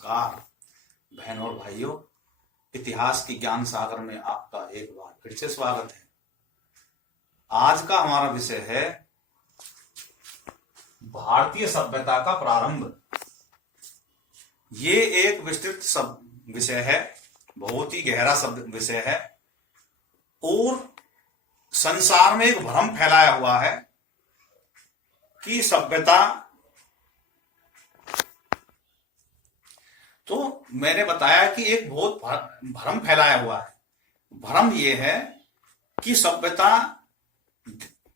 नमस्कार बहन और भाइयों, इतिहास की ज्ञान सागर में आपका एक बार फिर से स्वागत है। आज का हमारा विषय है भारतीय सभ्यता का प्रारंभ। ये एक विस्तृत विषय है, बहुत ही गहरा विषय है और संसार में एक भ्रम फैलाया हुआ है कि सभ्यता, तो मैंने बताया कि एक बहुत भ्रम फैलाया हुआ है। भ्रम यह है कि सभ्यता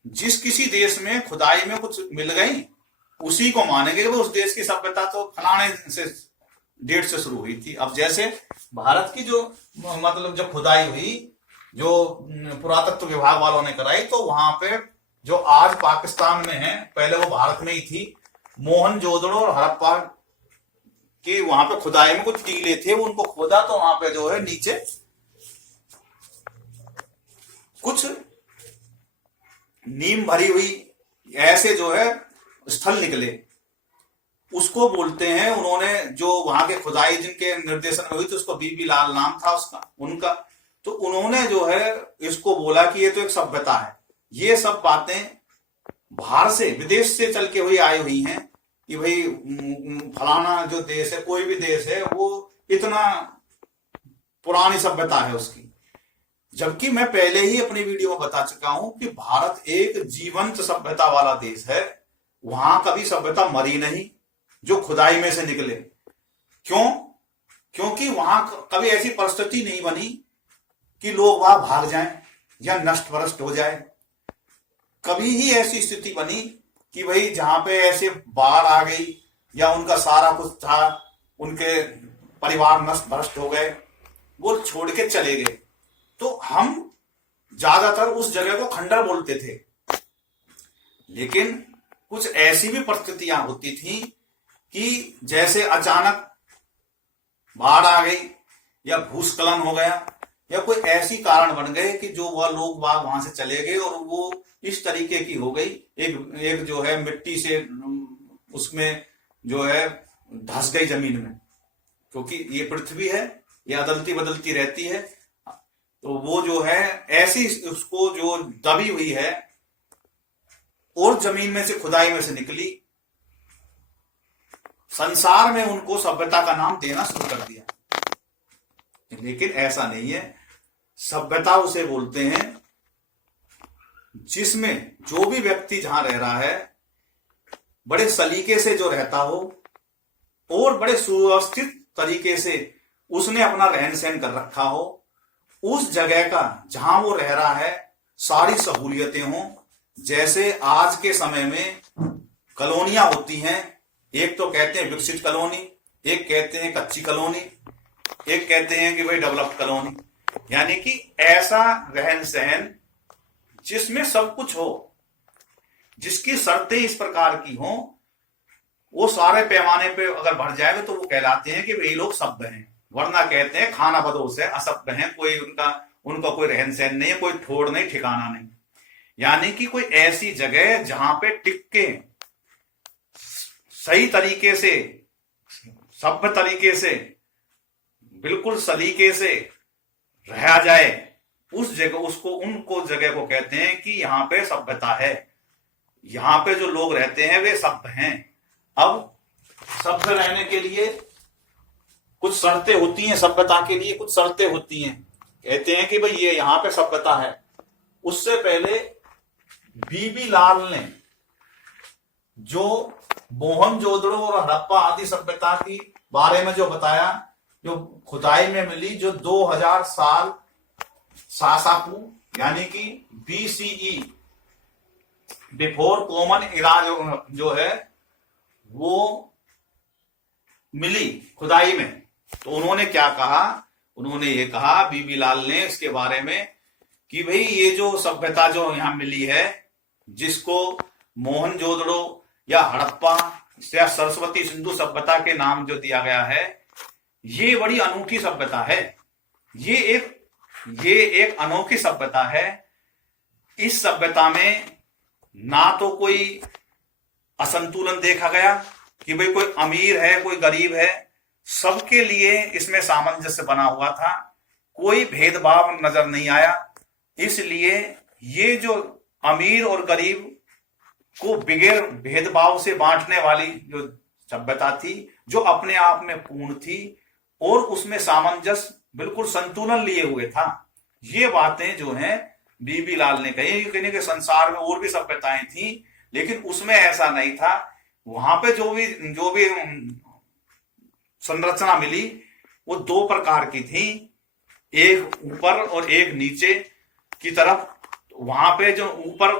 जिस किसी देश में खुदाई में कुछ मिल गई उसी को मानेंगे कि उस देश की सभ्यता तो फलाने से डेट से शुरू हुई थी। अब जैसे भारत की जो मतलब जब खुदाई हुई, जो पुरातत्व विभाग वालों ने कराई, तो वहां पे जो आज पाकिस्तान में है, पहले वो भारत में ही थी। मोहनजोदड़ो और हड़प्पा कि वहां पे खुदाई में कुछ टीले थे, वो उनको खोदा तो वहां पे जो है नीचे कुछ नीम भरी हुई ऐसे जो है स्थल निकले, उसको बोलते हैं। उन्होंने जो वहां के खुदाई जिनके निर्देशन में हुई थी, उसको बीबी लाल नाम था उनका। तो उन्होंने जो है इसको बोला कि ये तो एक सभ्यता है। ये सब बातें बाहर से, विदेश से चल के हुई आई हुई हैं कि भाई फलाना जो देश है, कोई भी देश है, वो इतना पुरानी सभ्यता है उसकी। जबकि मैं पहले ही अपनी वीडियो में बता चुका हूं कि भारत एक जीवंत सभ्यता वाला देश है। वहां कभी सभ्यता मरी नहीं जो खुदाई में से निकले। क्यों? क्योंकि वहां कभी ऐसी परिस्थिति नहीं बनी कि लोग वहां भाग जाएं या नष्ट भ्रष्ट हो जाए। कभी ही ऐसी स्थिति बनी कि भाई जहां पे ऐसे बाढ़ आ गई या उनका सारा कुछ था, उनके परिवार नष्ट भ्रष्ट हो गए, वो छोड़ के चले गए। तो हम ज्यादातर उस जगह को खंडर बोलते थे। लेकिन कुछ ऐसी भी परिस्थितियां होती थी कि जैसे अचानक बाढ़ आ गई या भूस्खलन हो गया या कोई ऐसी कारण बन गए कि जो वह लोग वहां से चले गए और वो इस तरीके की हो गई, एक जो है मिट्टी से उसमें जो है धस गई जमीन में, क्योंकि ये पृथ्वी है, ये अदलती बदलती रहती है। तो वो जो है ऐसी उसको जो दबी हुई है और जमीन में से खुदाई में से निकली, संसार में उनको सभ्यता का नाम देना शुरू कर दिया। लेकिन ऐसा नहीं है। सभ्यता उसे बोलते हैं जिसमें जो भी व्यक्ति जहां रह रहा है बड़े सलीके से जो रहता हो और बड़े सुव्यवस्थित तरीके से उसने अपना रहन सहन कर रखा हो, उस जगह का जहां वो रह रहा है सारी सहूलियतें हों। जैसे आज के समय में कॉलोनियां होती हैं, एक तो कहते हैं विकसित कॉलोनी, एक कहते हैं कच्ची कॉलोनी, एक कहते हैं कि भाई डेवलप्ड कॉलोनी। यानी कि ऐसा रहन सहन जिसमें सब कुछ हो, जिसकी शर्तें इस प्रकार की हों, वो सारे पैमाने पे अगर बढ़ जाएगा तो वो कहलाते हैं कि ये लोग सभ्य हैं। वरना कहते हैं खाना बदोश है, असभ्य हैं, कोई उनका कोई रहन सहन नहीं है, कोई ठोड़ नहीं, ठिकाना नहीं। यानी कि कोई ऐसी जगह जहां पे टिक के सही तरीके से, सभ्य तरीके से, बिल्कुल सलीके से रहा जाए, उस जगह उनको जगह को कहते हैं कि यहाँ पे सभ्यता है, यहाँ पे जो लोग रहते हैं वे सभ्य हैं। अब सभ्य रहने के लिए कुछ शर्तें होती हैं, सभ्यता के लिए कुछ शर्तें होती हैं। कहते हैं कि भाई ये यहाँ पे सभ्यता है। उससे पहले बीबी लाल ने जो मोहनजोदड़ो और हड़प्पा आदि सभ्यता की बारे में जो बताया, जो खुदाई में मिली, जो 2000 साल सासापू यानी कि BCE, बिफोर कॉमन इरा जो है वो मिली खुदाई में। तो उन्होंने क्या कहा? उन्होंने ये कहा, बीबी लाल ने, इसके बारे में कि भाई ये जो सभ्यता जो यहां मिली है, जिसको मोहनजोदड़ो या हड़प्पा या सरस्वती सिंधु सभ्यता के नाम जो दिया गया है, ये बड़ी अनूठी सभ्यता है। ये एक अनोखी सभ्यता है। इस सभ्यता में ना तो कोई असंतुलन देखा गया कि भाई कोई अमीर है, कोई गरीब है, सबके लिए इसमें सामंजस्य बना हुआ था, कोई भेदभाव नजर नहीं आया। इसलिए ये जो अमीर और गरीब को बगैर भेदभाव से बांटने वाली जो सभ्यता थी, जो अपने आप में पूर्ण थी और उसमें सामंजस्य बिल्कुल संतुलन लिए हुए था, ये बातें जो हैं बीबी लाल ने कही। कि संसार में और भी सभ्यताएं थी, लेकिन उसमें ऐसा नहीं था। वहां पे जो भी संरचना मिली वो दो प्रकार की थी, एक ऊपर और एक नीचे की तरफ। वहां पे जो ऊपर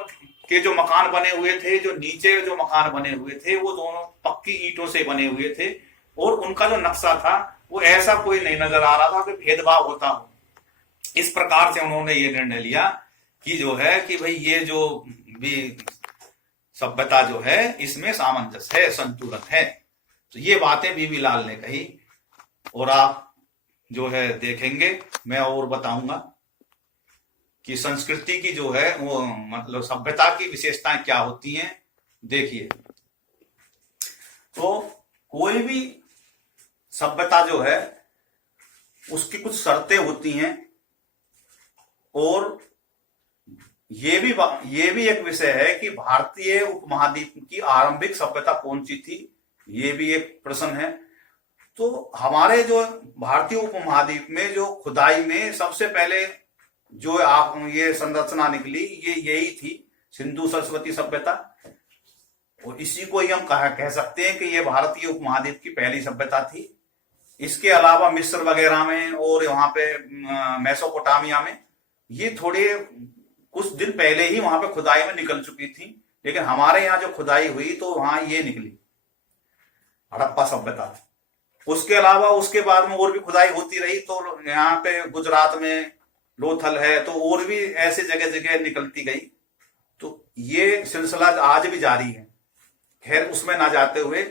के जो मकान बने हुए थे, जो नीचे जो मकान बने हुए थे, वो दोनों पक्की ईंटों से बने हुए थे और उनका जो नक्शा था वो ऐसा कोई नहीं नजर आ रहा था कि भेदभाव होता हो। इस प्रकार से उन्होंने ये निर्णय लिया कि जो है कि भाई ये जो भी सभ्यता जो है इसमें सामंजस्य है, संतुलन है। तो ये बातें बीबी लाल ने कही और आप जो है देखेंगे, मैं और बताऊंगा कि संस्कृति की जो है वो मतलब सभ्यता की विशेषताएं क्या होती हैं। देखिए, तो कोई भी सभ्यता जो है उसकी कुछ शर्तें होती हैं और ये भी एक विषय है कि भारतीय उपमहाद्वीप की आरंभिक सभ्यता कौन सी थी, ये भी एक प्रश्न है। तो हमारे जो भारतीय उपमहाद्वीप में जो खुदाई में सबसे पहले जो आप ये संरचना निकली, ये यही थी, सिंधु सरस्वती सभ्यता। और इसी को ही हम कह सकते हैं कि ये भारतीय उपमहाद्वीप की पहली सभ्यता थी। इसके अलावा मिस्र वगैरह में और वहां पे मेसोपोटामिया में ये थोड़े कुछ दिन पहले ही वहां पे खुदाई में निकल चुकी थी, लेकिन हमारे यहाँ जो खुदाई हुई तो वहां ये निकली हड़प्पा सभ्यता। उसके अलावा उसके बाद में और भी खुदाई होती रही, तो यहाँ पे गुजरात में लोथल है, तो और भी ऐसे जगह जगह निकलती गई। तो ये सिलसिला आज भी जारी है। खैर, उसमें ना जाते हुए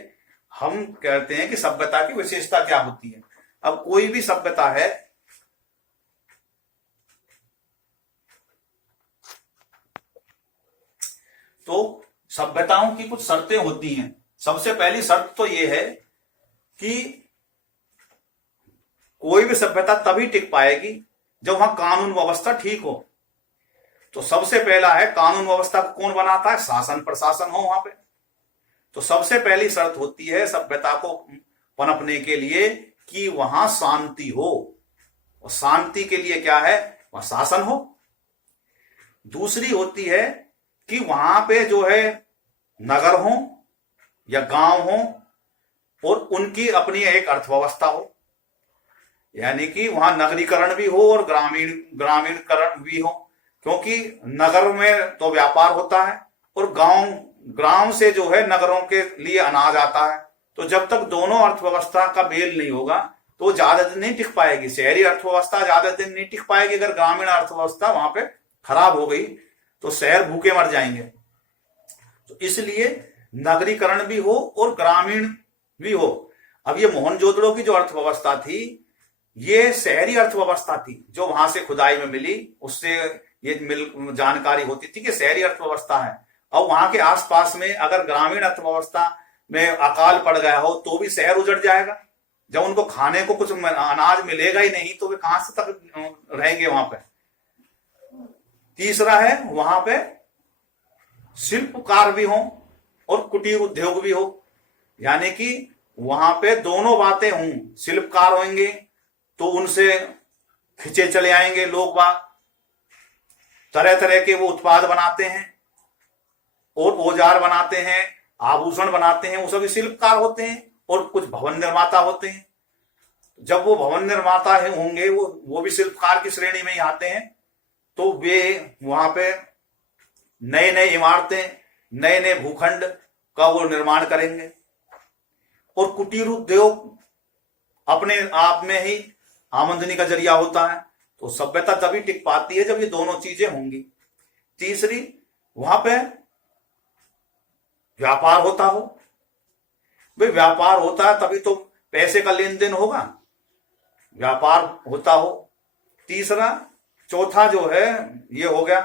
हम कहते हैं कि सभ्यता की विशेषता क्या होती है। अब कोई भी सभ्यता है, तो सभ्यताओं की कुछ शर्तें होती हैं। सबसे पहली शर्त तो यह है कि कोई भी सभ्यता तभी टिक पाएगी जब वहां कानून व्यवस्था ठीक हो। तो सबसे पहला है, कानून व्यवस्था को कौन बनाता है? शासन प्रशासन हो वहां पे। तो सबसे पहली शर्त होती है सभ्यता को पनपने के लिए कि वहां शांति हो, और शांति के लिए क्या है? वहां शासन हो। दूसरी होती है कि वहां पे जो है नगर हो या गांव हो और उनकी अपनी एक अर्थव्यवस्था हो, यानी कि वहां नगरीकरण भी हो और ग्रामीणकरण भी हो। क्योंकि नगर में तो व्यापार होता है और गांव से जो है नगरों के लिए अनाज आता है। तो जब तक दोनों अर्थव्यवस्था का मेल नहीं होगा तो ज्यादा दिन नहीं टिक पाएगी। शहरी अर्थव्यवस्था ज्यादा दिन नहीं टिक पाएगी। अगर ग्रामीण अर्थव्यवस्था वहां पे खराब हो गई तो शहर भूखे मर जाएंगे। तो इसलिए नगरीकरण भी हो और ग्रामीण भी हो। अब ये मोहनजोदड़ो की जो अर्थव्यवस्था थी, ये शहरी अर्थव्यवस्था थी जो वहां से खुदाई में मिली। उससे ये जानकारी होती थी कि शहरी अर्थव्यवस्था है। और वहां के आसपास में अगर ग्रामीण अर्थव्यवस्था में अकाल पड़ गया हो तो भी शहर उजड़ जाएगा। जब उनको खाने को कुछ अनाज मिलेगा ही नहीं तो वे कहां से तक रहेंगे वहां पे। तीसरा है, वहां पे शिल्पकार भी हो और कुटीर उद्योग भी हो, यानी कि वहां पे दोनों बातें हों। शिल्पकार होंगे तो उनसे खिंचे चले आएंगे लोग बाग, तरह तरह के वो उत्पाद बनाते हैं और औजार बनाते हैं, आभूषण बनाते हैं, वो सभी शिल्पकार होते हैं। और कुछ भवन निर्माता होते हैं। जब वो भवन निर्माता होंगे वो भी शिल्पकार की श्रेणी में ही आते हैं। तो वे वहां पे नए नए इमारतें, नए नए भूखंड का वो निर्माण करेंगे। और कुटीर उद्योग अपने आप में ही आमदनी का जरिया होता है। तो सभ्यता तभी टिक पाती है जब ये दोनों चीजें होंगी। तीसरी, वहां पे व्यापार होता हो। भाई व्यापार होता है तभी तो पैसे का लेन देन होगा, व्यापार होता हो। तीसरा, चौथा जो है ये हो गया।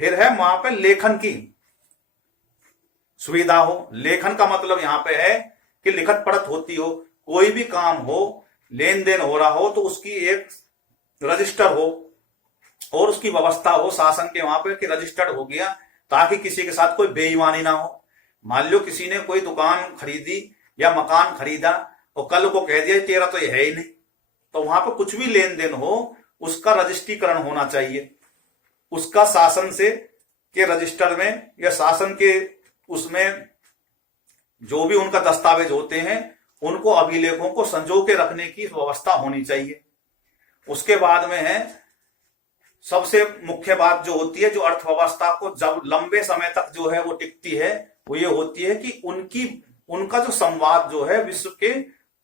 फिर है वहां पे लेखन की सुविधा हो। लेखन का मतलब यहां पे है कि लिखत पढ़त होती हो। कोई भी काम हो, लेन देन हो रहा हो, तो उसकी एक रजिस्टर हो और उसकी व्यवस्था हो शासन के वहां पे कि रजिस्टर्ड हो गया, ताकि किसी के साथ कोई बेईमानी ना हो। मान लो किसी ने कोई दुकान खरीदी या मकान खरीदा और कल को कह दिया तेरा तो ये है ही नहीं, तो वहां पर कुछ भी लेन देन हो उसका रजिस्ट्रीकरण होना चाहिए, उसका शासन से के रजिस्टर में या शासन के उसमें जो भी उनका दस्तावेज होते हैं उनको अभिलेखों को संजो के रखने की व्यवस्था होनी चाहिए। उसके बाद में है सबसे मुख्य बात जो होती है, जो अर्थव्यवस्था को जब लंबे समय तक जो है वो टिकती है, वो ये होती है कि उनका जो संवाद जो है विश्व के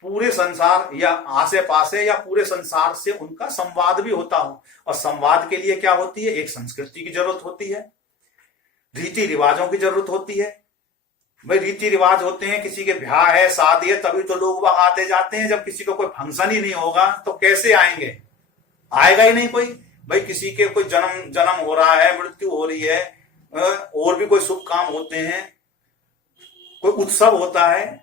पूरे संसार या आसे पासे या पूरे संसार से उनका संवाद भी होता हो। और संवाद के लिए क्या होती है, एक संस्कृति की जरूरत होती है, रीति रिवाजों की जरूरत होती है। भाई रीति रिवाज होते हैं, किसी के ब्याह है, शादी है, तभी तो लोग वहां आते जाते हैं। जब किसी को कोई फंक्शन ही नहीं होगा तो कैसे आएंगे, आएगा ही नहीं कोई। भाई किसी के कोई जन्म हो रहा है, मृत्यु हो रही है, और भी कोई शुभ काम होते हैं, कोई उत्सव होता है,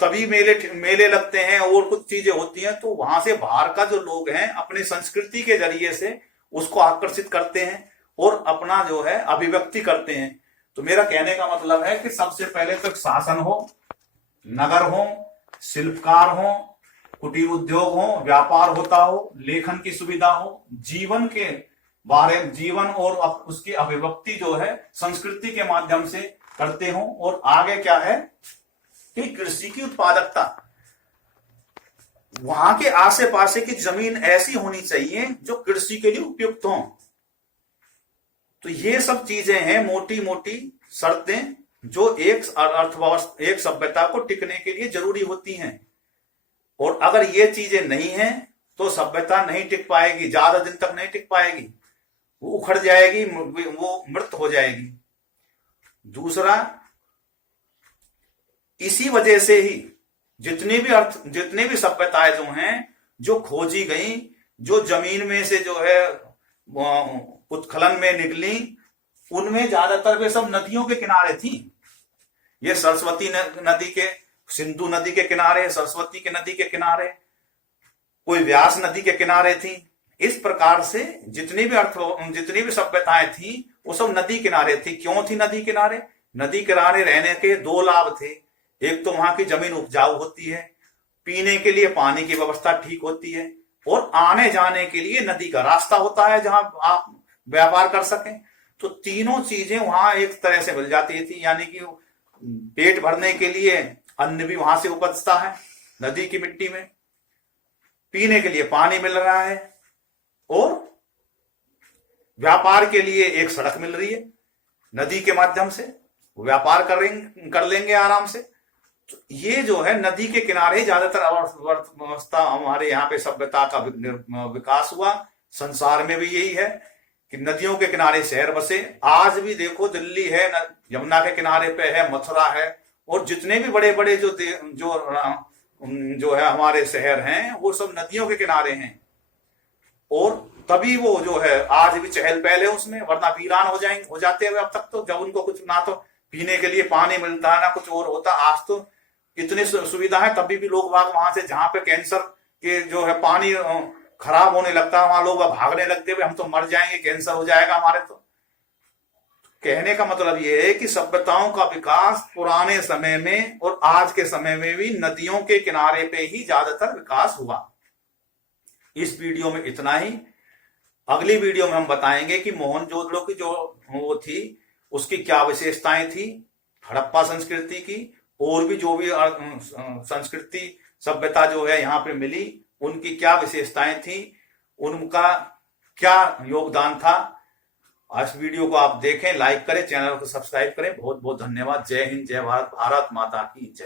तभी मेले लगते हैं और कुछ चीजें होती हैं, तो वहां से बाहर का जो लोग हैं अपनी संस्कृति के जरिए से उसको आकर्षित करते हैं और अपना जो है अभिव्यक्ति करते हैं। तो मेरा कहने का मतलब है कि सबसे पहले तो शासन हो, नगर हो, शिल्पकार हो, कुटीर उद्योग हो, व्यापार होता हो, लेखन की सुविधा हो, जीवन के बारे जीवन और उसकी अभिव्यक्ति जो है संस्कृति के माध्यम से करते हो। और आगे क्या है कि कृषि की उत्पादकता, वहां के आसे पासे की जमीन ऐसी होनी चाहिए जो कृषि के लिए उपयुक्त हो। तो ये सब चीजें हैं मोटी मोटी शर्तें जो एक अर्थव्यवस्था, एक सभ्यता को टिकने के लिए जरूरी होती हैं। और अगर ये चीजें नहीं हैं तो सभ्यता नहीं टिक पाएगी, ज्यादा दिन तक नहीं टिक पाएगी, वो उखड़ जाएगी, वो मृत हो जाएगी। दूसरा, इसी वजह से ही जितने भी सभ्यताएं जो हैं जो खोजी गई, जो जमीन में से जो है उत्खनन में निकली, उनमें ज्यादातर वे सब नदियों के किनारे थी। ये सरस्वती नदी के, सिंधु नदी के किनारे, सरस्वती के नदी के किनारे, कोई व्यास नदी के किनारे थी। इस प्रकार से जितनी भी सभ्यताएं थी वो सब नदी किनारे थी। क्यों थी नदी किनारे? नदी किनारे रहने के दो लाभ थे। एक तो वहां की जमीन उपजाऊ होती है, पीने के लिए पानी की व्यवस्था ठीक होती है, और आने जाने के लिए नदी का रास्ता होता है जहां आप व्यापार कर सकें। तो तीनों चीजें वहां एक तरह से मिल जाती थी, यानी कि पेट भरने के लिए अन्न भी वहां से उपजता है नदी की मिट्टी में, पीने के लिए पानी मिल रहा है, और व्यापार के लिए एक सड़क मिल रही है नदी के माध्यम से, व्यापार कर लेंगे आराम से। तो ये जो है नदी के किनारे ज्यादातर अर्थव्यवस्था हमारे यहाँ पे सभ्यता का विकास हुआ। संसार में भी यही है कि नदियों के किनारे शहर बसे। आज भी देखो दिल्ली है, यमुना के किनारे पे है, मथुरा है, और जितने भी बड़े बड़े जो है हमारे शहर हैं वो सब नदियों के किनारे हैं। और तभी वो जो है आज भी चहल पहल है उसमें, वरना वीरान हो जाते हुए अब तक तो, जब उनको कुछ ना तो पीने के लिए पानी मिलता है ना कुछ और होता। आज तो इतनी सुविधा है, तभी भी लोग वहां से जहां पे कैंसर के जो है पानी खराब होने लगता है वहां लोग भागने लगते हुए हम तो मर जाएंगे, कैंसर हो जाएगा हमारे। तो कहने का मतलब ये है कि सभ्यताओं का विकास पुराने समय में और आज के समय में भी नदियों के किनारे पे ही ज्यादातर विकास हुआ। इस वीडियो में इतना ही। अगली वीडियो में हम बताएंगे कि मोहनजोदड़ो की जो वो थी उसकी क्या विशेषताएं थी, हड़प्पा संस्कृति की, और भी जो भी संस्कृति सभ्यता जो है यहाँ पे मिली उनकी क्या विशेषताएं थी, उनका क्या योगदान था। आज वीडियो को आप देखें, लाइक करें, चैनल को सब्सक्राइब करें। बहुत बहुत धन्यवाद। जय हिंद, जय भारत, भारत माता की जय।